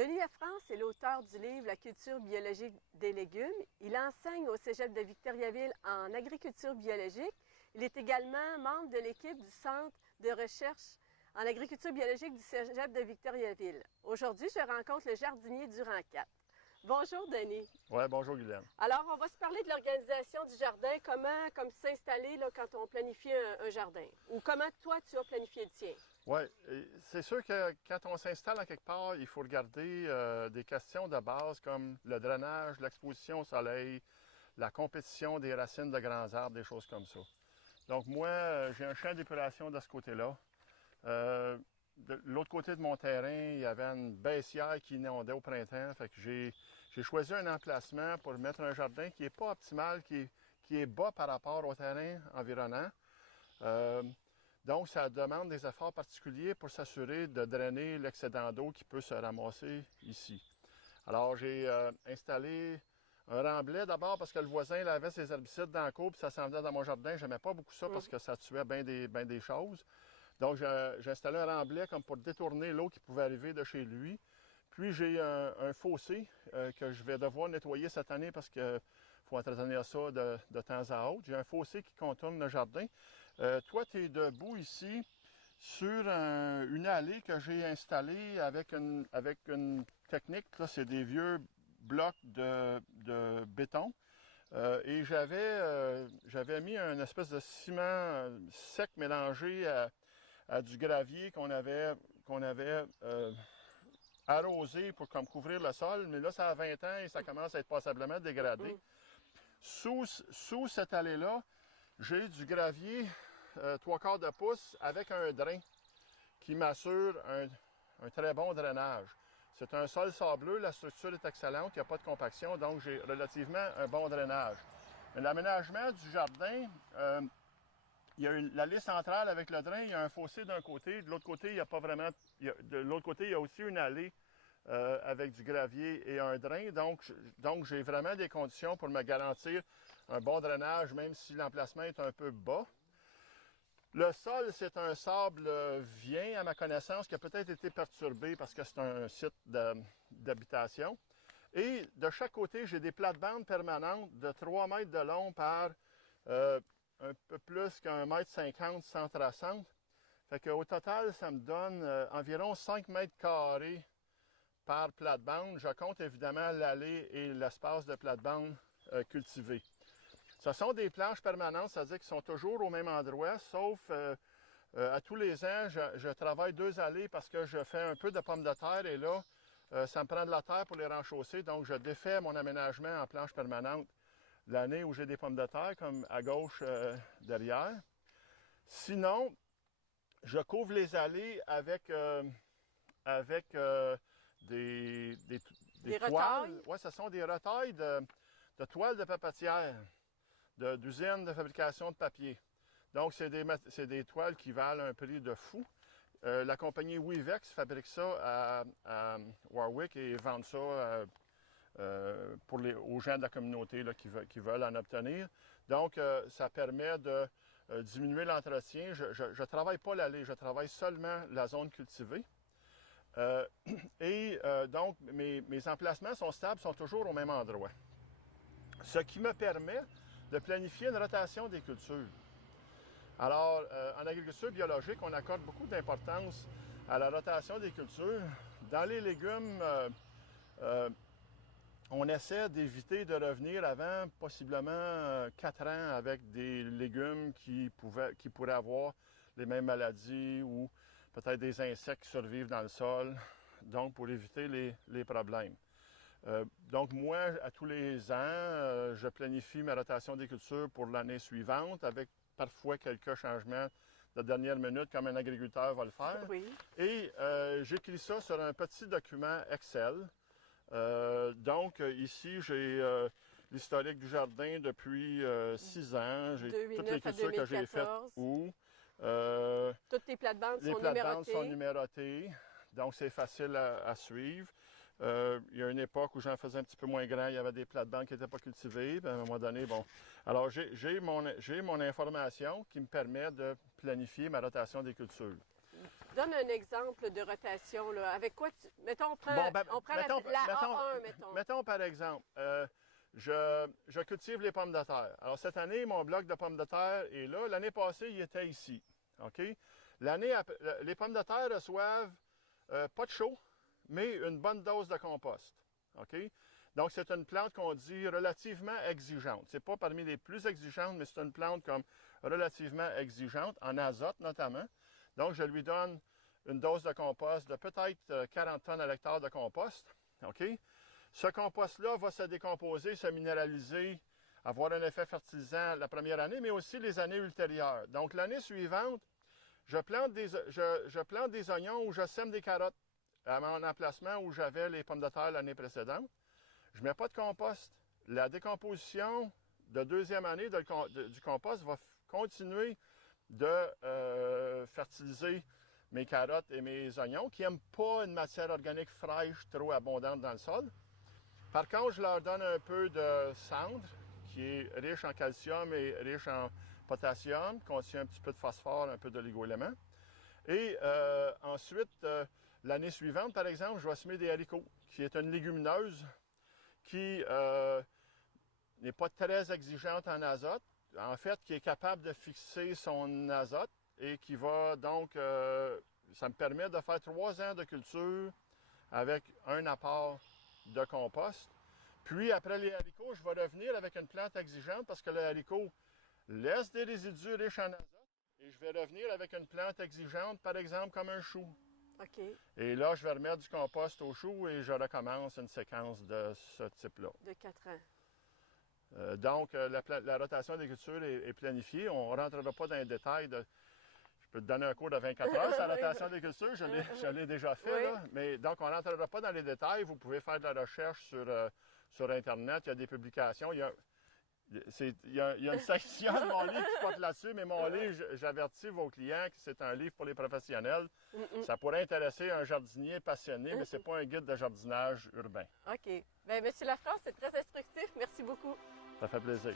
Denis Lafrance est l'auteur du livre La culture biologique des légumes. Il enseigne au Cégep de Victoriaville en agriculture biologique. Il est également membre de l'équipe du Centre de recherche en agriculture biologique du Cégep de Victoriaville. Aujourd'hui, je rencontre le jardinier Durand IV. Bonjour, Denis. Oui, bonjour, Guylaine. Alors, on va se parler de l'organisation du jardin, comme s'installer là, quand on planifie un jardin, ou comment toi, tu as planifié le tien. Oui, c'est sûr que quand on s'installe à quelque part, il faut regarder des questions de base comme le drainage, l'exposition au soleil, la compétition des racines de grands arbres, des choses comme ça. Donc moi, j'ai un champ d'épuration de ce côté-là. De l'autre côté de mon terrain, il y avait une baissière qui inondait au printemps. Fait que j'ai choisi un emplacement pour mettre un jardin qui n'est pas optimal, qui est bas par rapport au terrain environnant. Donc, ça demande des efforts particuliers pour s'assurer de drainer l'excédent d'eau qui peut se ramasser ici. Alors, j'ai installé un remblai d'abord parce que le voisin il avait ses herbicides dans la cour, puis ça s'en venait dans mon jardin. Je n'aimais pas beaucoup ça parce que ça tuait bien des choses. Donc, j'ai installé un remblai comme pour détourner l'eau qui pouvait arriver de chez lui. Puis, j'ai un fossé que je vais devoir nettoyer cette année parce qu'il faut entretenir ça de temps à autre. J'ai un fossé qui contourne le jardin. Toi, tu es debout ici sur une allée que j'ai installée avec une technique. Là, c'est des vieux blocs de béton. Et j'avais mis une espèce de ciment sec mélangé à du gravier qu'on avait arrosé pour comme couvrir le sol, mais là, ça a 20 ans et ça commence à être passablement dégradé. Sous cette allée-là, j'ai du gravier 3/4 de pouce avec un drain qui m'assure un très bon drainage. C'est un sol sableux, la structure est excellente, il n'y a pas de compaction, donc j'ai relativement un bon drainage. L'aménagement du jardin, il y a l'allée centrale avec le drain, il y a un fossé d'un côté, de l'autre côté, il n'y a pas vraiment. De l'autre côté, il y a aussi une allée avec du gravier et un drain. Donc j'ai vraiment des conditions pour me garantir un bon drainage, même si l'emplacement est un peu bas. Le sol, c'est un sable vien, à ma connaissance, qui a peut-être été perturbé parce que c'est un site d'habitation. Et de chaque côté, j'ai des plates-bandes permanentes de 3 mètres de long par un peu plus qu'un mètre 50 sans traçante. Fait qu'au total, ça me donne environ 5 mètres carrés par plate-bande. Je compte évidemment l'allée et l'espace de plate-bande cultivé. Ce sont des planches permanentes, c'est-à-dire qu'ils sont toujours au même endroit, sauf à tous les ans, je travaille 2 allées parce que je fais un peu de pommes de terre et là, ça me prend de la terre pour les renchausser, donc je défais mon aménagement en planches permanentes l'année où j'ai des pommes de terre, comme à gauche derrière. Sinon, je couvre les allées avec des toiles. Oui, ce sont des retailles de toiles de papetière, d'usines de fabrication de papier. Donc, c'est des toiles qui valent un prix de fou. La compagnie Wevex fabrique ça à Warwick et vend ça aux gens de la communauté là, qui veulent en obtenir. Donc, ça permet de diminuer l'entretien. Je ne travaille pas l'allée, je travaille seulement la zone cultivée. Donc, mes emplacements sont stables, sont toujours au même endroit. Ce qui me permet de planifier une rotation des cultures. Alors, en agriculture biologique, on accorde beaucoup d'importance à la rotation des cultures. Dans les légumes, on essaie d'éviter de revenir avant possiblement 4 ans avec des légumes qui pourraient avoir les mêmes maladies ou peut-être des insectes qui survivent dans le sol, donc pour éviter les problèmes. Donc moi, à tous les ans, je planifie ma rotation des cultures pour l'année suivante avec parfois quelques changements de dernière minute comme un agriculteur va le faire. Oui. Et j'écris ça sur un petit document Excel. Donc ici, j'ai l'historique du jardin depuis 6 ans. J'ai toutes les cultures que j'ai faites où. Toutes tes plates-bandes sont numérotées. Les plates-bandes sont numérotées, donc c'est facile à suivre. Il y a une époque où j'en faisais un petit peu moins grand, il y avait des plates-bandes qui n'étaient pas cultivées. Puis à un moment donné, bon. Alors j'ai mon information qui me permet de planifier ma rotation des cultures. Donne un exemple de rotation, là. Avec quoi tu... Mettons, on prend, Bon, ben, on prend mettons- la mettons- A1, mettons. Mettons par exemple, je cultive les pommes de terre. Alors cette année, mon bloc de pommes de terre est là. L'année passée, il était ici. OK? Les pommes de terre reçoivent pas de chaud, mais une bonne dose de compost. OK? Donc, c'est une plante qu'on dit relativement exigeante. Ce n'est pas parmi les plus exigeantes, mais c'est une plante comme relativement exigeante, en azote notamment. Donc, je lui donne une dose de compost de peut-être 40 tonnes à l'hectare de compost. OK? Ce compost-là va se décomposer, se minéraliser, avoir un effet fertilisant la première année, mais aussi les années ultérieures. Donc, l'année suivante, je plante des oignons ou je sème des carottes à mon emplacement où j'avais les pommes de terre l'année précédente. Je ne mets pas de compost. La décomposition de deuxième année du compost va continuer de fertiliser mes carottes et mes oignons qui n'aiment pas une matière organique fraîche trop abondante dans le sol. Par contre, je leur donne un peu de cendre qui est riche en calcium et riche en potassium, contient un petit peu de phosphore, un peu d'oligo-éléments. Et ensuite, l'année suivante, par exemple, je vais semer des haricots, qui est une légumineuse qui n'est pas très exigeante en azote, en fait, qui est capable de fixer son azote et qui va donc, ça me permet de faire 3 ans de culture avec un apport de compost. Puis, après les haricots, je vais revenir avec une plante exigeante parce que le haricot laisse des résidus riches en azote et je vais revenir avec une plante exigeante, par exemple, comme un chou. OK. Et là, je vais remettre du compost au chou et je recommence une séquence de ce type-là. De 4 ans. Donc, la rotation des cultures est planifiée. On ne rentrera pas dans les détails. Je peux te donner un cours de 24 heures sur la rotation des cultures. Je l'ai déjà fait. Oui. Là. Mais donc, on ne rentrera pas dans les détails. Vous pouvez faire de la recherche sur Internet. Il y a des publications. Il y a une section de mon livre qui porte là-dessus, mais mon livre, j'avertis vos clients que c'est un livre pour les professionnels. Ça pourrait intéresser un jardinier passionné, mais ce n'est pas un guide de jardinage urbain. OK. Bien, M. Lafrance, c'est très instructif. Merci beaucoup. Ça fait plaisir.